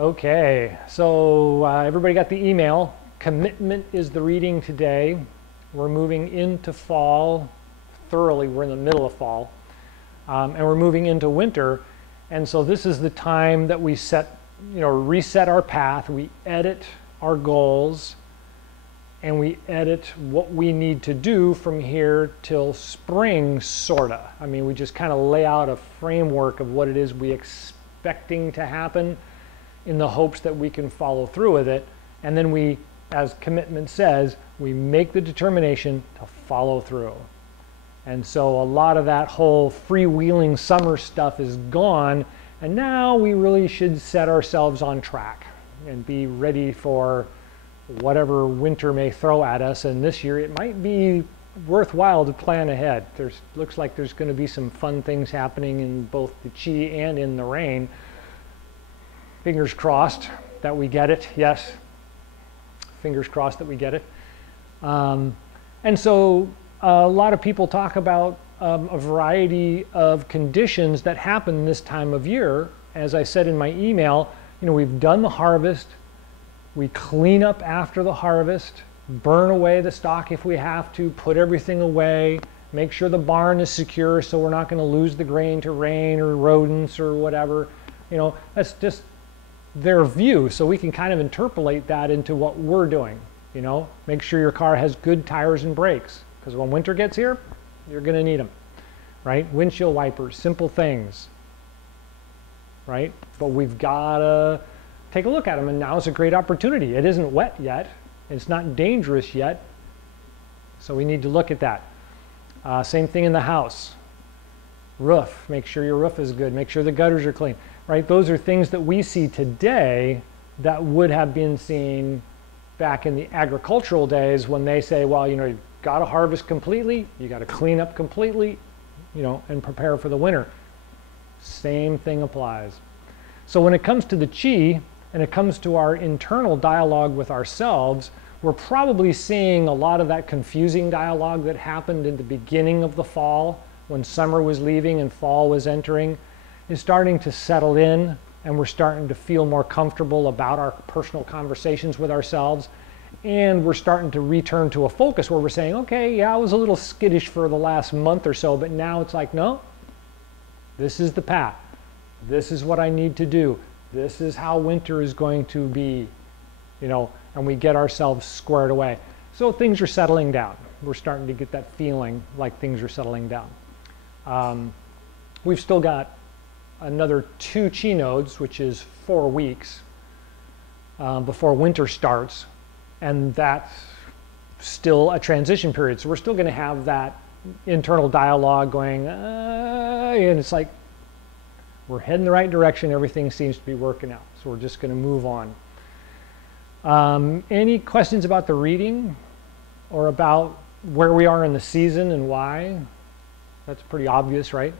Okay, so everybody got the email. Commitment is the reading today. We're moving into fall thoroughly. We're in the middle of fall. And we're moving into winter. And so this is the time that we reset our path. We edit our goals. And we edit what we need to do from here till spring, sorta. I mean, we just kind of lay out a framework of what it is we expecting to happen in the hopes that we can follow through with it. And then we, as commitment says, we make the determination to follow through. And so a lot of that whole freewheeling summer stuff is gone. And now we really should set ourselves on track and be ready for whatever winter may throw at us. And this year it might be worthwhile to plan ahead. Looks like there's going to be some fun things happening in both the Chi and in the rain. Fingers crossed that we get it. Yes, fingers crossed that we get it. And so a lot of people talk about a variety of conditions that happen this time of year. As I said in my email, we've done the harvest. We clean up after the harvest, burn away the stock if we have to, put everything away, make sure the barn is secure so we're not going to lose the grain to rain or rodents or whatever. That's just their view, so we can kind of interpolate that into what we're doing. Make sure your car has good tires and brakes, because when winter gets here, you're going to need them, right? Windshield wipers, simple things, right? But we've got to take a look at them, and now is a great opportunity. It isn't wet yet. It's not dangerous yet. So we need to look at that. Same thing in the house. Roof, make sure your roof is good. Make sure the gutters are clean, right? Those are things that we see today that would have been seen back in the agricultural days when they say, well, you've got to harvest completely, you got to clean up completely, and prepare for the winter. Same thing applies. So when it comes to the Chi, and it comes to our internal dialogue with ourselves, we're probably seeing a lot of that confusing dialogue that happened in the beginning of the fall when summer was leaving and fall was entering is starting to settle in, and we're starting to feel more comfortable about our personal conversations with ourselves. And we're starting to return to a focus where we're saying, okay, yeah, I was a little skittish for the last month or so, but now it's like, no, this is the path. This is what I need to do. This is how winter is going to be, and we get ourselves squared away. So things are settling down. We're starting to get that feeling like things are settling down. We've still got another 2 Chi nodes, which is 4 weeks before winter starts. And that's still a transition period. So we're still going to have that internal dialogue going, and it's like, we're heading the right direction. Everything seems to be working out. So we're just going to move on. Any questions about the reading or about where we are in the season and why? That's pretty obvious, right?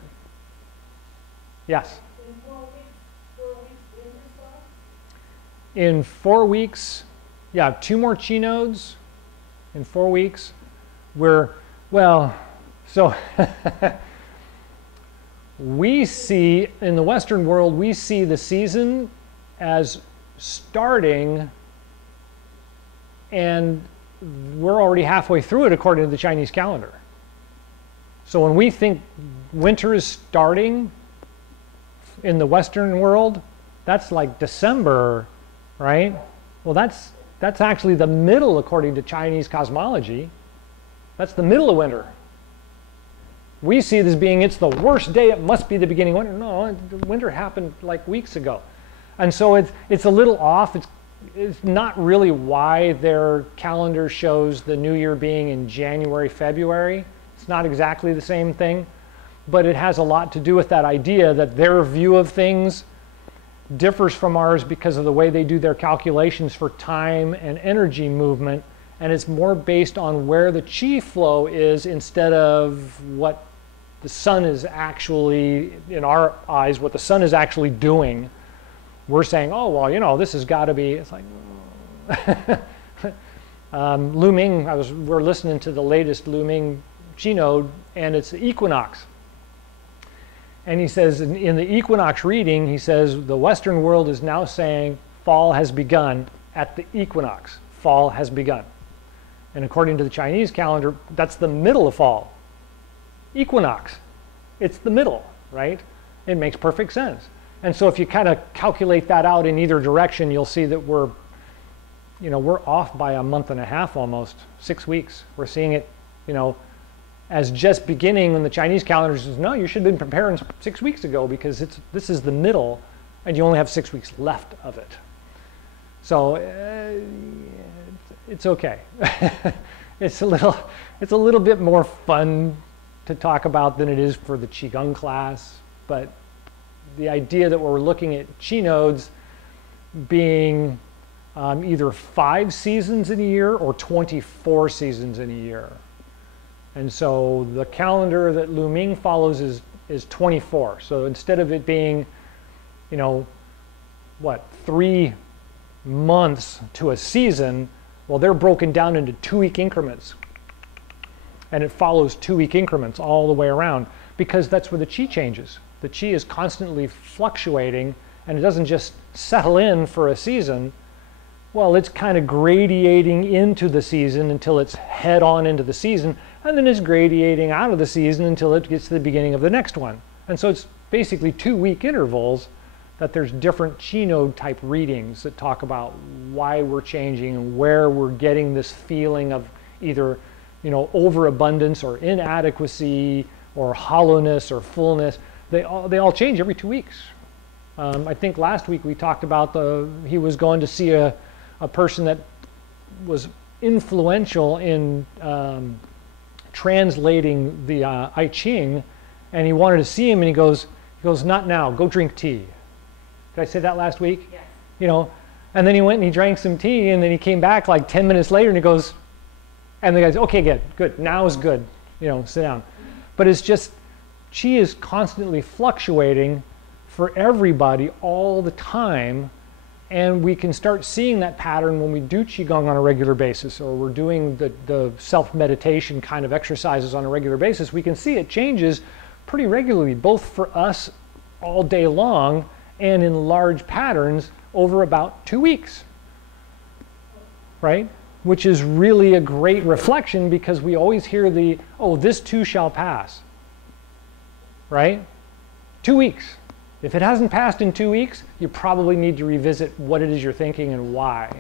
Yes? In 4 weeks, yeah, 2 more Chi nodes in 4 weeks. We see, in the Western world, we see the season as starting, and we're already halfway through it according to the Chinese calendar. So when we think winter is starting in the Western world, that's like December, right? Well, that's actually the middle according to Chinese cosmology. That's the middle of winter. We see this being, it's the worst day, it must be the beginning of winter. No, winter happened like weeks ago. And so it's a little off. It's not really why their calendar shows the new year being in January, February. It's not exactly the same thing, but it has a lot to do with that idea that their view of things differs from ours because of the way they do their calculations for time and energy movement. And it's more based on where the Chi flow is instead of what the sun is actually, in our eyes, what the sun is actually doing. We're saying, oh, well, this has got to be, it's like, Lu Ming, we're listening to the latest Lu Ming Chi node, and it's the equinox. And he says, in the equinox reading, he says, the Western world is now saying fall has begun at the equinox. Fall has begun. And according to the Chinese calendar, that's the middle of fall. Equinox, it's the middle, right? It makes perfect sense. And so if you kind of calculate that out in either direction, you'll see that we're off by a month and a half almost, 6 weeks. We're seeing it, as just beginning when the Chinese calendar says, no, you should have been preparing 6 weeks ago because this is the middle and you only have 6 weeks left of it. So it's okay. It's a little bit more fun to talk about than it is for the Chi Gung class, but the idea that we're looking at Chi nodes being either 5 seasons in a year or 24 seasons in a year. And so the calendar that Lu Ming follows is 24. So instead of it being, 3 months to a season, well, they're broken down into 2-week increments. And it follows 2-week increments all the way around because that's where the Chi changes. The Chi is constantly fluctuating and it doesn't just settle in for a season. Well, it's kind of gradiating into the season until it's head on into the season, and then it's gradiating out of the season until it gets to the beginning of the next one. And so it's basically 2-week intervals that there's different Chi node type readings that talk about why we're changing and where we're getting this feeling of either overabundance or inadequacy or hollowness or fullness. They all change every 2 weeks. I think last week we talked about he was going to see a person that was influential in translating the I Ching, and he wanted to see him, and he goes, not now, go drink tea. Did I say that last week? Yes. And then he went and he drank some tea, and then he came back like 10 minutes later, and he goes, and the guy's, okay, good, now is good, sit down. But it's just, Chi is constantly fluctuating for everybody all the time, and we can start seeing that pattern when we do Qigong on a regular basis, or we're doing the self-meditation kind of exercises on a regular basis. We can see it changes pretty regularly, both for us all day long and in large patterns over about 2 weeks, right? Which is really a great reflection because we always hear this too shall pass, right? 2 weeks. If it hasn't passed in 2 weeks, you probably need to revisit what it is you're thinking and why.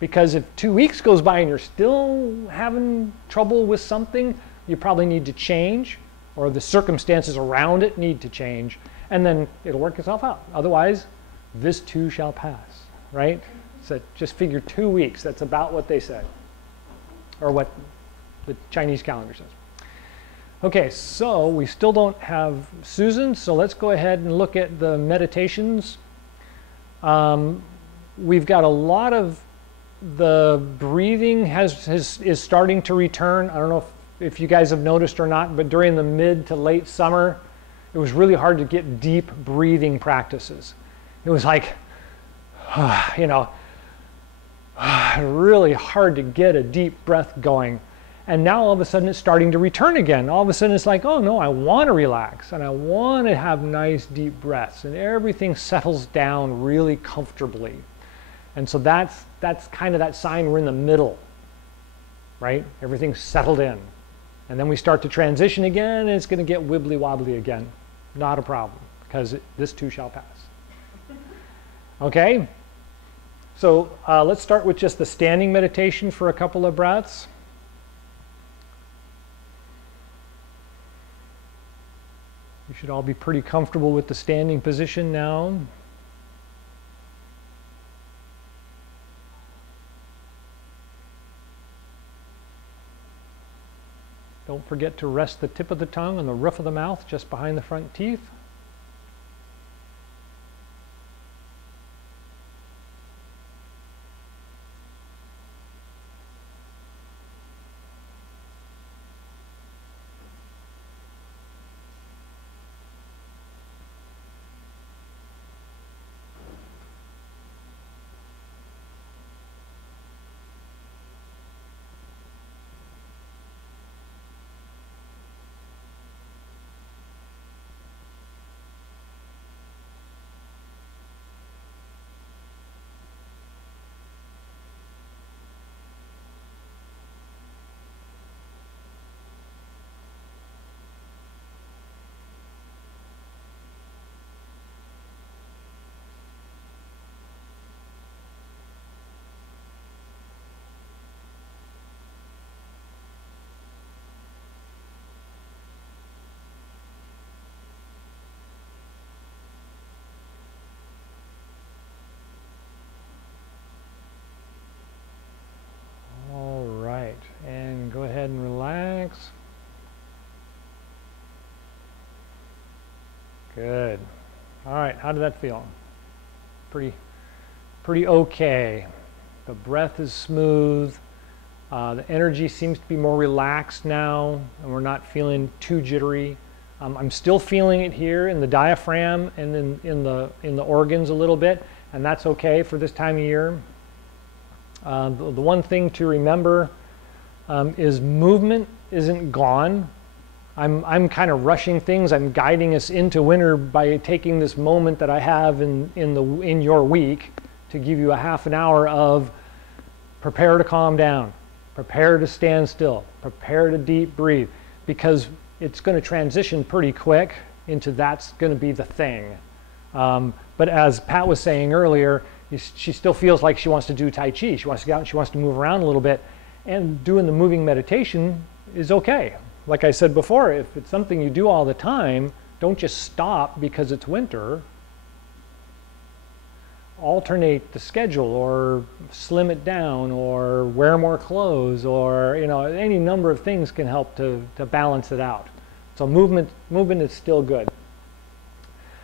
Because if 2 weeks goes by and you're still having trouble with something, you probably need to change, or the circumstances around it need to change, and then it'll work itself out. Otherwise, this too shall pass, right? So just figure 2 weeks. That's about what they said, or what the Chinese calendar says. Okay, so we still don't have Susan, so let's go ahead and look at the meditations. We've got a lot of the breathing is starting to return. I don't know if you guys have noticed or not, but during the mid to late summer, it was really hard to get deep breathing practices. It was like, really hard to get a deep breath going. And now all of a sudden it's starting to return again. All of a sudden it's like, oh no, I want to relax and I want to have nice deep breaths, and everything settles down really comfortably. And so that's kind of that sign we're in the middle, right? Everything's settled in. And then we start to transition again, and it's going to get wibbly wobbly again. Not a problem, because this too shall pass. Okay? So let's start with just the standing meditation for a couple of breaths. You should all be pretty comfortable with the standing position now. Don't forget to rest the tip of the tongue on the roof of the mouth just behind the front teeth. Good. All right, how did that feel? Pretty okay. The breath is smooth. The energy seems to be more relaxed now, and we're not feeling too jittery. I'm still feeling it here in the diaphragm and in the organs a little bit, and that's okay for this time of year. The one thing to remember is movement isn't gone. I'm kind of rushing things. I'm guiding us into winter by taking this moment that I have in your week to give you a half an hour of prepare to calm down, prepare to stand still, prepare to deep breathe, because it's going to transition pretty quick into that's going to be the thing. But as Pat was saying earlier, she still feels like she wants to do Tai Chi. She wants to get out and she wants to move around a little bit. And doing the moving meditation is okay. Like I said before, if it's something you do all the time, don't just stop because it's winter. Alternate the schedule, or slim it down, or wear more clothes, or any number of things can help to balance it out. So movement is still good.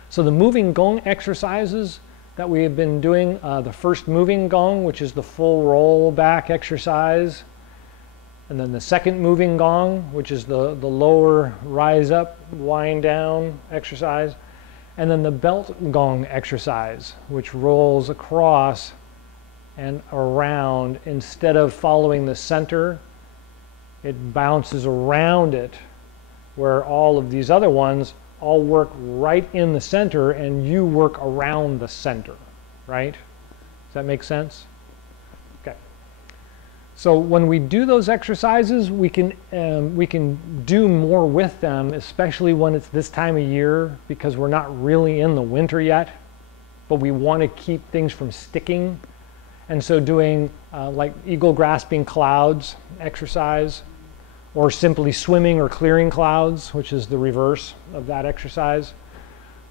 So the moving gong exercises that we have been doing, the first moving gong, which is the full roll back exercise, and then the second moving gong, which is the lower rise up, wind down exercise, and then the belt gong exercise, which rolls across and around. Instead of following the center, it bounces around it, where all of these other ones all work right in the center and you work around the center, right? Does that make sense? Okay. So when we do those exercises, we can do more with them, especially when it's this time of year, because we're not really in the winter yet, but we want to keep things from sticking. And so doing like eagle grasping clouds exercise, or simply swimming or clearing clouds, which is the reverse of that exercise.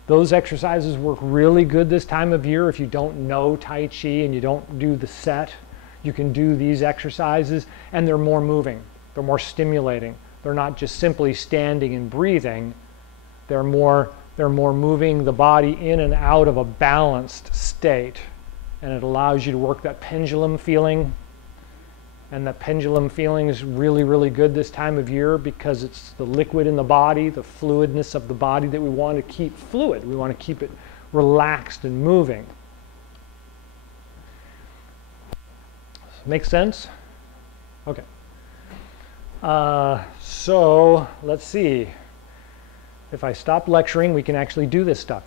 Those exercises work really good this time of year. If you don't know Tai Chi and you don't do the set, you can do these exercises, and they're more moving. They're more stimulating. They're not just simply standing and breathing. They're more moving the body in and out of a balanced state. And it allows you to work that pendulum feeling. And that pendulum feeling is really, really good this time of year, because it's the liquid in the body, the fluidness of the body that we want to keep fluid. We want to keep it relaxed and moving. Make sense? Okay. So let's see. If I stop lecturing, we can actually do this stuff.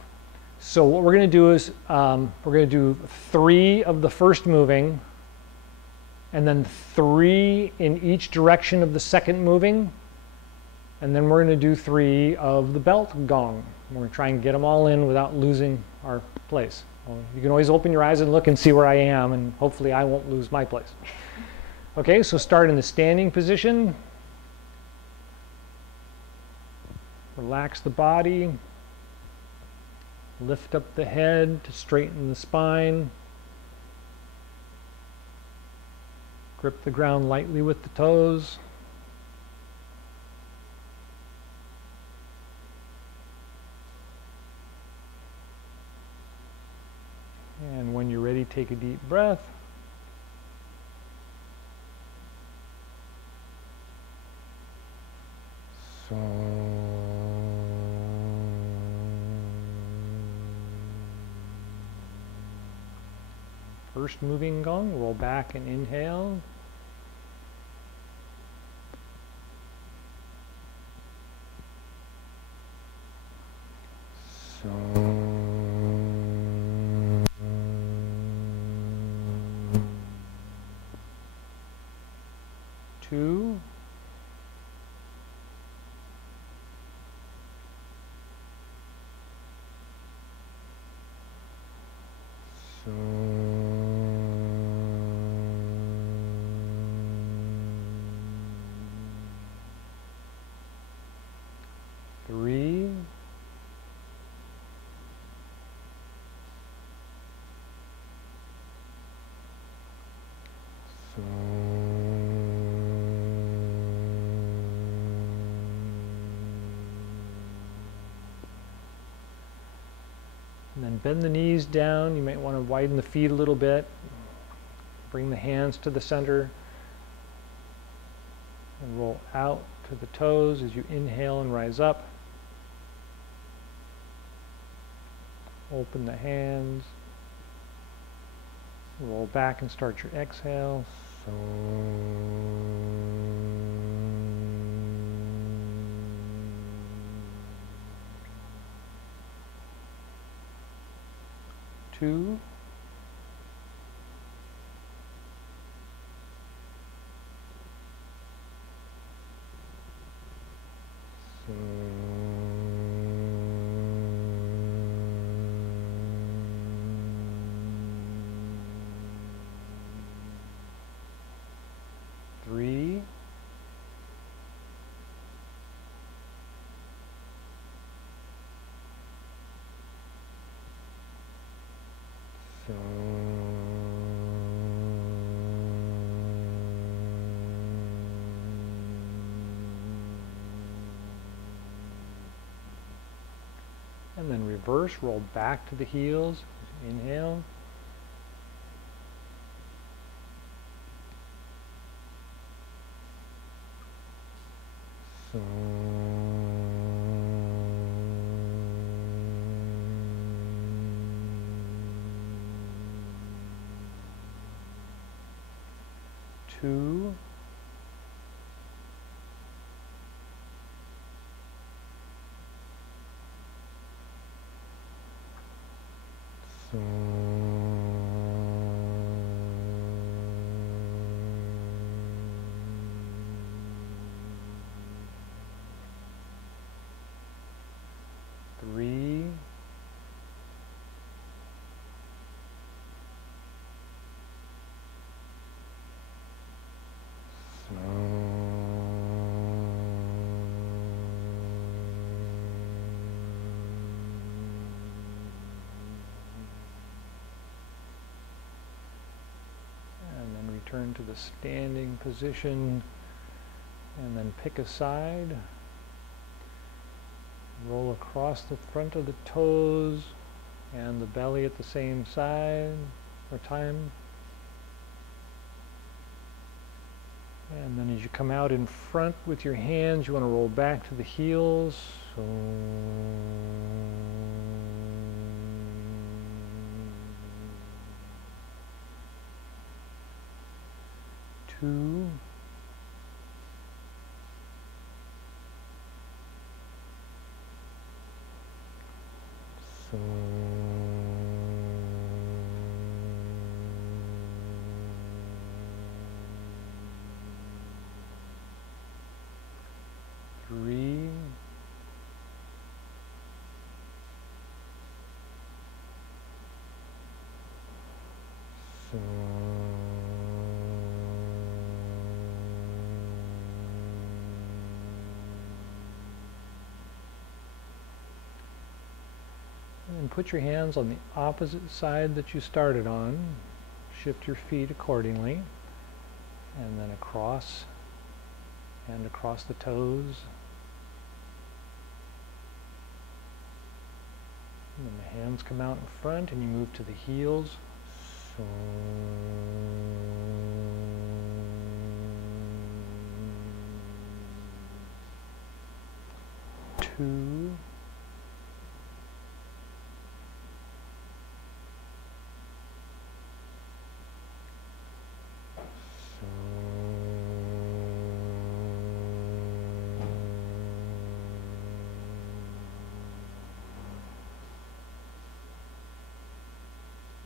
So what we're going to do is we're going to do 3 of the first moving, and then 3 in each direction of the second moving, and then we're going to do 3 of the belt gong. We're going to try and get them all in without losing our place. Well, you can always open your eyes and look and see where I am, and hopefully I won't lose my place. Okay, so start in the standing position. Relax the body. Lift up the head to straighten the spine. Grip the ground lightly with the toes. And when you're ready, take a deep breath. So first moving gong, roll back and inhale. So 2. So 3. So 4. And then bend the knees down. You might want to widen the feet a little bit. Bring the hands to the center. And roll out to the toes as you inhale and rise up. Open the hands. Roll back and start your exhale. So. Two. So. 3. So. 2. And then reverse, roll back to the heels. Inhale. So. 2. So. 3. So. 'And then return to the standing position, and then pick a side. Roll across the front of the toes and the belly at the same side or time. And then as you come out in front with your hands, you want to roll back to the heels. So. 2. So. 3. So. 'And put your hands on the opposite side that you started on. Shift your feet accordingly. And then across and across the toes. And then the hands come out in front and you move to the heels. So. 2. So.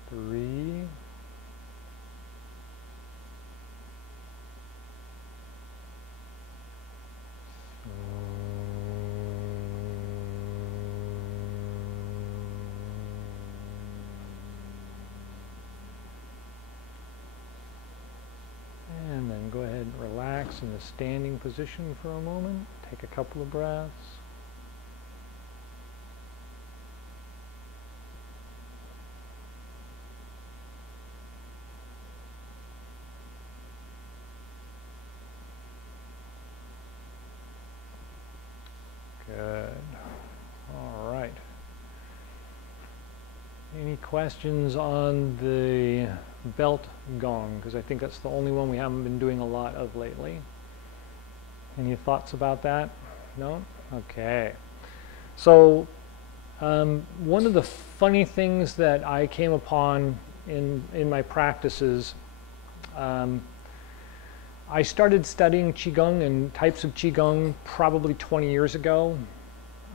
3. And then go ahead and relax in the standing position for a moment. Take a couple of breaths. Good. All right. Any questions on the belt gong? Because I think that's the only one we haven't been doing a lot of lately. Any thoughts about that? No? Okay. So one of the funny things that I came upon in my practices, I started studying Chi Gung and types of Chi Gung probably 20 years ago,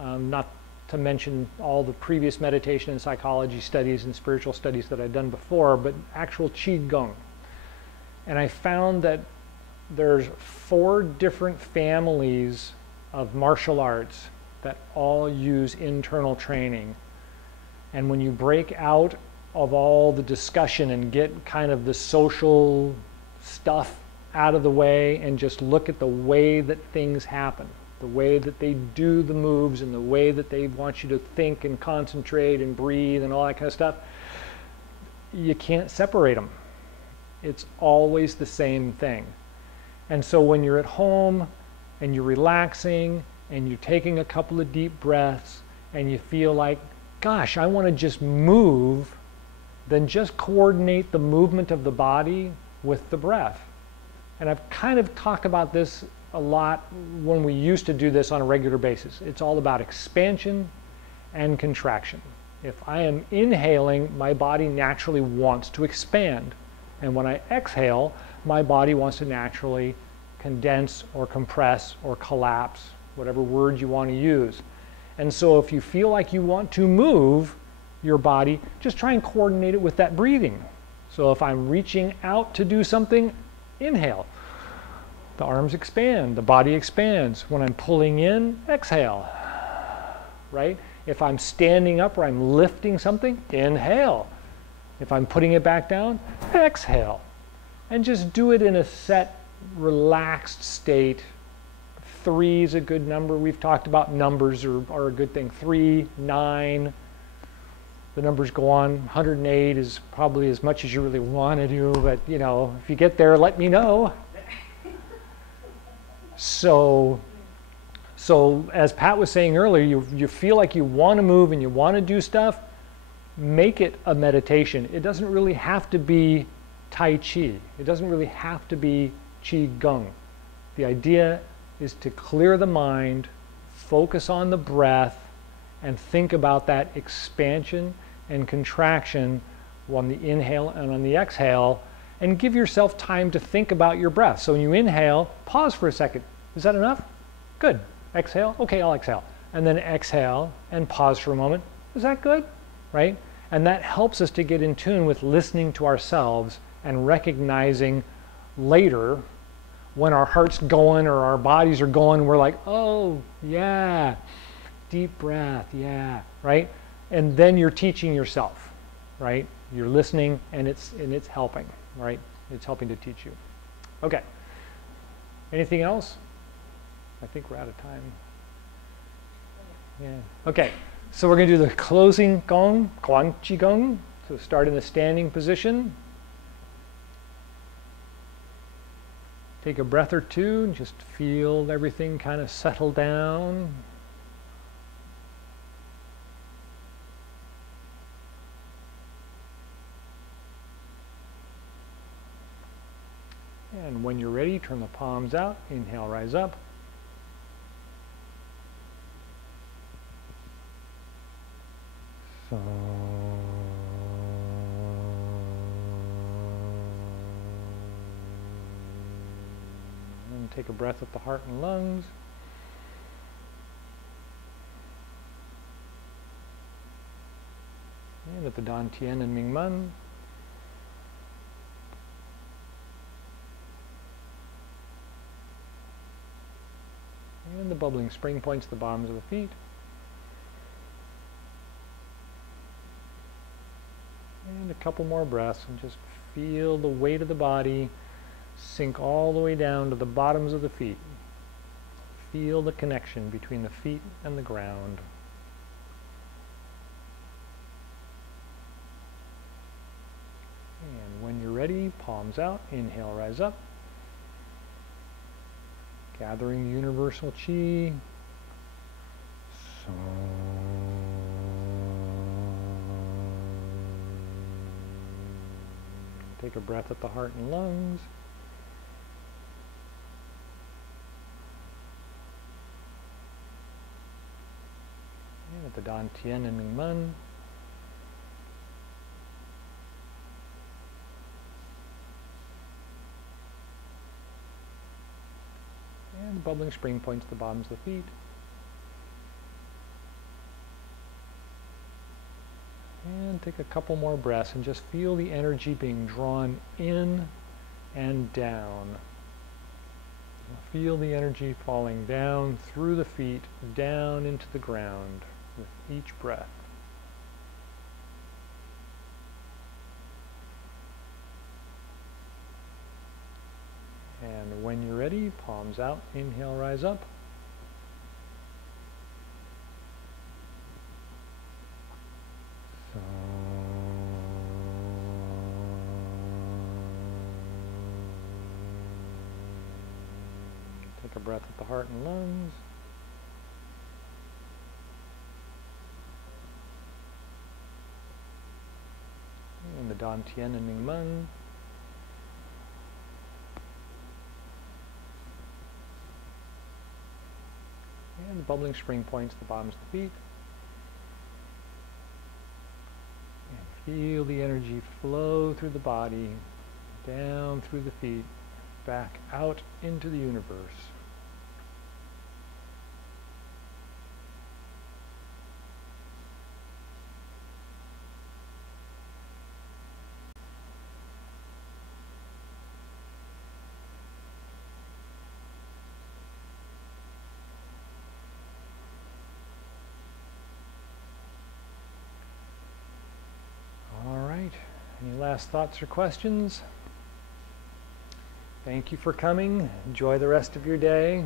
not to mention all the previous meditation and psychology studies and spiritual studies that I'd done before, but actual Chi Gung. And I found that there's 4 different families of martial arts that all use internal training. And when you break out of all the discussion and get kind of the social stuff out of the way and just look at the way that things happen, the way that they do the moves and the way that they want you to think and concentrate and breathe and all that kind of stuff, you can't separate them. It's always the same thing. And so when you're at home and you're relaxing and you're taking a couple of deep breaths and you feel like, gosh, I want to just move, then just coordinate the movement of the body with the breath. And I've kind of talked about this a lot when we used to do this on a regular basis. It's all about expansion and contraction. If I am inhaling, my body naturally wants to expand. And when I exhale, my body wants to naturally condense or compress or collapse, whatever word you want to use. And so if you feel like you want to move your body, just try and coordinate it with that breathing. So if I'm reaching out to do something, inhale. The arms expand, the body expands. When I'm pulling in, exhale, right? If I'm standing up or I'm lifting something, inhale. If I'm putting it back down, exhale. And just do it in a set, relaxed state. 3 is a good number. We've talked about numbers are a good thing. 3, 9. The numbers go on. 108 is probably as much as you really want to do, but you know, if you get there, let me know. So as Pat was saying earlier, you feel like you want to move and you want to do stuff, make it a meditation. It doesn't really have to be Tai Chi. It doesn't really have to be Chi Gung. The idea is to clear the mind, focus on the breath, and think about that expansion and contraction on the inhale and on the exhale, and give yourself time to think about your breath. So when you inhale, pause for a second. Is that enough? Good. Exhale. Okay, I'll exhale. And then exhale and pause for a moment. Is that good? Right? And that helps us to get in tune with listening to ourselves and recognizing later when our heart's going or our bodies are going, we're like, oh, yeah, deep breath, yeah, right? And then you're teaching yourself, right? You're listening and it's helping, right? It's helping to teach you. Okay. Anything else? I think we're out of time. Yeah. Okay. So we're going to do the closing gong, Quan Chi Gung. So start in the standing position. Take a breath or two and just feel everything kind of settle down. And when you're ready, turn the palms out. Inhale, rise up. So, and take a breath with the heart and lungs. And at the Dan Tien and Ming Men. And the bubbling spring points the bottoms of the feet. And a couple more breaths and just feel the weight of the body sink all the way down to the bottoms of the feet. Feel the connection between the feet and the ground. And when you're ready, palms out, inhale, rise up. Gathering the universal chi. So. Take a breath at the heart and lungs. And at the Dan Tien and Ming Men. And the bubbling spring points to the bottoms of the feet. And take a couple more breaths and just feel the energy being drawn in and down. Feel the energy falling down through the feet, down into the ground with each breath. And when you're ready, palms out, inhale, rise up. Take a breath at the heart and lungs. And the Dan Tien and Ming Men. And the bubbling spring points to the bottoms of the feet. And feel the energy flow through the body, down through the feet, back out into the universe. Any last thoughts or questions? Thank you for coming. Enjoy the rest of your day.